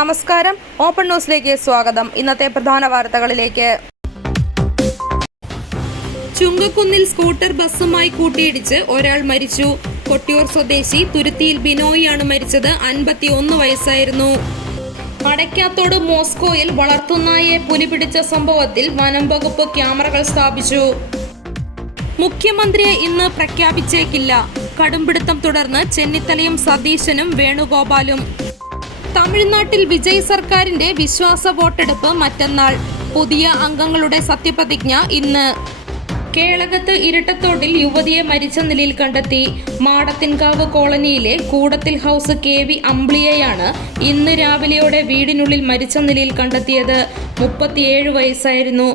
നമസ്കാരം, ഓപ്പൺ ന്യൂസിലേക്ക് സ്വാഗതം. ഇന്നത്തെ പ്രധാന വാർത്തകളിലേക്ക്. ചുങ്കക്കുന്നിൽ സ്കൂട്ടർ ബസ്സുമായി കൂട്ടിയിടിച്ച് ഒരാൾ മരിച്ചു. കൊട്ടിയൂർ സ്വദേശി തുരുത്തിയിൽ ബിനോയിയാണ് മരിച്ചത്. 51 വയസ്സായിരുന്നു. അടയ്ക്കാത്തോട് മോസ്കോയിൽ വളർത്തുനായയെ പുലി പിടിച്ച സംഭവത്തിൽ വനം വകുപ്പ് ക്യാമറകൾ സ്ഥാപിച്ചു. മുഖ്യമന്ത്രിയെ ഇന്ന് പ്രഖ്യാപിച്ചേക്കില്ല. കടുംപിടുത്തം തുടർന്ന് ചെന്നിത്തലയും സതീശനും വേണുഗോപാലും. തമിഴ്നാട്ടിൽ വിജയ് സർക്കാരിന്റെ വിശ്വാസ വോട്ടെടുപ്പ് മറ്റന്നാൾ. പുതിയ അംഗങ്ങളുടെ സത്യപ്രതിജ്ഞ ഇന്ന്. കേളകത്ത് ഇരട്ടത്തോട്ടിൽ യുവതിയെ മരിച്ച നിലയിൽ കണ്ടെത്തി. മാടത്തിൻകാവ് കോളനിയിലെ കൂടത്തിൽ ഹൗസ് KV അമ്പിളിയെയാണ് ഇന്ന് രാവിലെയോടെ വീടിനുള്ളിൽ മരിച്ച നിലയിൽ കണ്ടെത്തിയത്. 37 വയസ്സായിരുന്നു.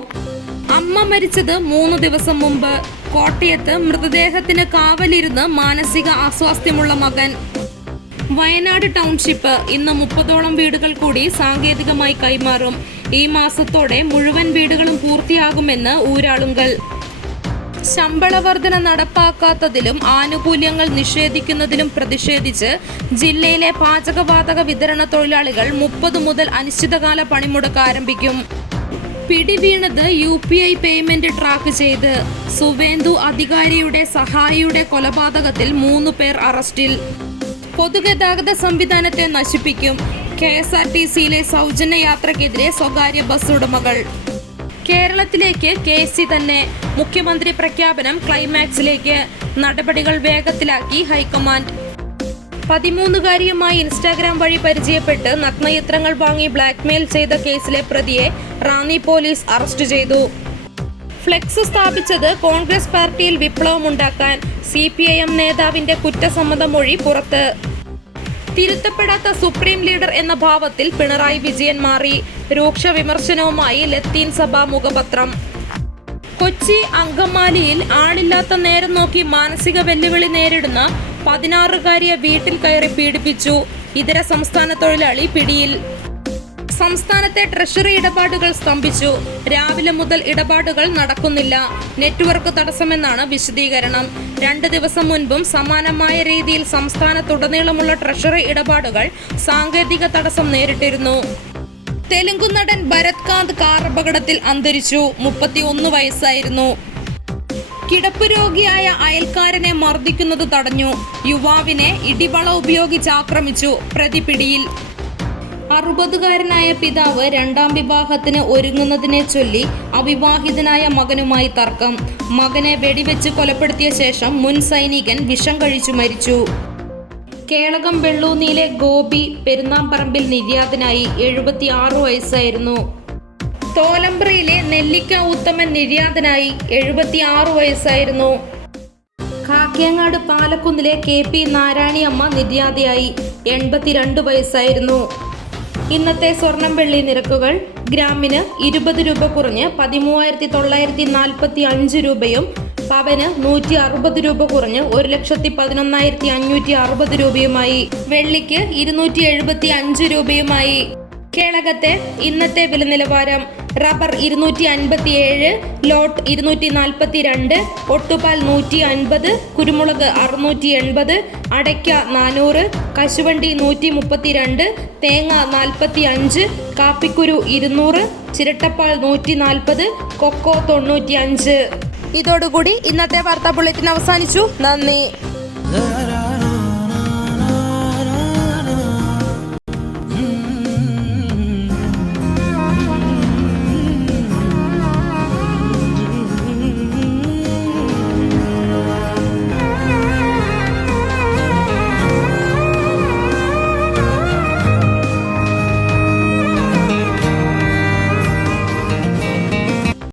അമ്മ മരിച്ചത് 3 ദിവസം മുമ്പ്. കോട്ടയത്ത് മൃതദേഹത്തിന് കാവലിരുന്ന് മാനസിക അസ്വാസ്ഥ്യമുള്ള മകൻ. വയനാട് ടൗൺഷിപ്പ് ഇന്ന് 30ഓളം വീടുകൾ കൂടി സാങ്കേതികമായി കൈമാറും. ഈ മാസത്തോടെ മുഴുവൻ വീടുകളും പൂർത്തിയാകുമെന്ന് ഊരാളുങ്കൽ. ശമ്പള വർധന നടപ്പാക്കാത്തതിലും ആനുകൂല്യങ്ങൾ നിഷേധിക്കുന്നതിലും പ്രതിഷേധിച്ച് ജില്ലയിലെ പാചകവാതക വിതരണ തൊഴിലാളികൾ 30 മുതൽ അനിശ്ചിതകാല പണിമുടക്ക് ആരംഭിക്കും. പിടിവീണത് UPI പേയ്മെന്റ് ട്രാക്ക് ചെയ്ത്. സുവേന്ദു അധികാരിയുടെ സഹായിയുടെ കൊലപാതകത്തിൽ 3 പേർ അറസ്റ്റിൽ. പൊതുഗതാഗത സംവിധാനത്തെ നശിപ്പിക്കും. KSRTCയിലെ സൗജന്യ യാത്രയ്ക്കെതിരെ സ്വകാര്യ ബസ് ഉടമകൾ. കേരളത്തിലേക്ക് KC തന്നെ. മുഖ്യമന്ത്രി പ്രഖ്യാപനം ക്ലൈമാക്സിലേക്ക്. നടപടികൾ വേഗത്തിലാക്കി ഹൈക്കമാൻഡ്. 13കാരിയുമായി ഇൻസ്റ്റാഗ്രാം വഴി പരിചയപ്പെട്ട് നഗ്നചിത്രങ്ങൾ വാങ്ങി ബ്ലാക്ക്മെയിൽ ചെയ്ത കേസിലെ പ്രതിയെ റാന്നി പോലീസ് അറസ്റ്റ് ചെയ്തു. ഫ്ലെക്സ് സ്ഥാപിച്ചത് കോൺഗ്രസ് പാർട്ടിയിൽ വിപ്ലവമുണ്ടാക്കാൻ. CPIM നേതാവിന്റെ കുറ്റസമ്മത മൊഴി പുറത്ത്. തിരുത്തപ്പെടാത്ത സുപ്രീം ലീഡർ എന്ന ഭാവത്തിൽ പിണറായി വിജയൻ മാറി. രൂക്ഷ വിമർശനവുമായി ലത്തീൻ സഭാ മുഖപത്രം. കൊച്ചി അങ്കമാലിയിൽ ആളില്ലാത്ത നേരം നോക്കി മാനസിക വെല്ലുവിളി നേരിടുന്ന 16കാരിയെ വീട്ടിൽ കയറി പീഡിപ്പിച്ചു. ഇതര സംസ്ഥാന തൊഴിലാളി പിടിയിൽ. സംസ്ഥാനത്തെ ട്രഷറി ഇടപാടുകൾ സ്തംഭിച്ചു. രാവിലെ മുതൽ ഇടപാടുകൾ നടക്കുന്നില്ല. നെറ്റ്വർക്ക് തടസ്സമെന്നാണ് വിശദീകരണം. 2 ദിവസം മുൻപും സമാനമായ രീതിയിൽ സംസ്ഥാനത്തുടനീളമുള്ള ട്രഷറി ഇടപാടുകൾ സാങ്കേതിക തടസ്സം നേരിട്ടിരുന്നു. തെലുങ്ക് നടൻ ഭരത് കാന്ത് കാർ അപകടത്തിൽ അന്തരിച്ചു. 31 വയസ്സായിരുന്നു. കിടപ്പ് രോഗിയായ അയൽക്കാരനെ മർദ്ദിക്കുന്നത് തടഞ്ഞു. യുവാവിനെ ഇടിവള ഉപയോഗിച്ച് ആക്രമിച്ചു. പ്രതി പിടിയിൽ. 60കാരനായ പിതാവ് 2ാം വിവാഹത്തിന് ഒരുങ്ങുന്നതിനെ ചൊല്ലി അവിവാഹിതനായ മകനുമായി തർക്കം. മകനെ വെടിവെച്ച് കൊലപ്പെടുത്തിയ ശേഷം മുൻ സൈനികൻ വിഷം കഴിച്ചു മരിച്ചു. കേളകം വെള്ളൂന്നിയിലെ ഗോപി പെരുന്നാമ്പറമ്പിൽ നിര്യാതനായി. 76 വയസ്സായിരുന്നു. തോലമ്പ്രയിലെ നെല്ലിക്ക ഉത്തമൻ നിര്യാതനായി. 76 വയസ്സായിരുന്നു. കാക്കയങ്ങാട് പാലക്കുന്നിലെ KP നാരായണിയമ്മ നിര്യാതയായി. 82 വയസ്സായിരുന്നു. ഇന്നത്തെ സ്വർണം വെള്ളി നിരക്കുകൾ. ഗ്രാമിന് 20 രൂപ കുറഞ്ഞ് 13,945 രൂപയും പവന് 160 രൂപ കുറഞ്ഞ് 1,11,560 രൂപയുമായി. വെള്ളിക്ക് 275 രൂപയുമായി. കേളകത്തെ ഇന്നത്തെ വില നിലവാരം. റബ്ബർ 257, ലോട്ട് 242, ഒട്ടുപാൽ 150, കുരുമുളക് 680, അടയ്ക്ക 400, കശുവണ്ടി 132, തേങ്ങ 45, കാപ്പിക്കുരു 200, ചിരട്ടപ്പാൽ 140, കൊക്കോ 95. ഇതോടുകൂടി ഇന്നത്തെ വാർത്താ ബുള്ളറ്റിൻ അവസാനിച്ചു. നന്ദി.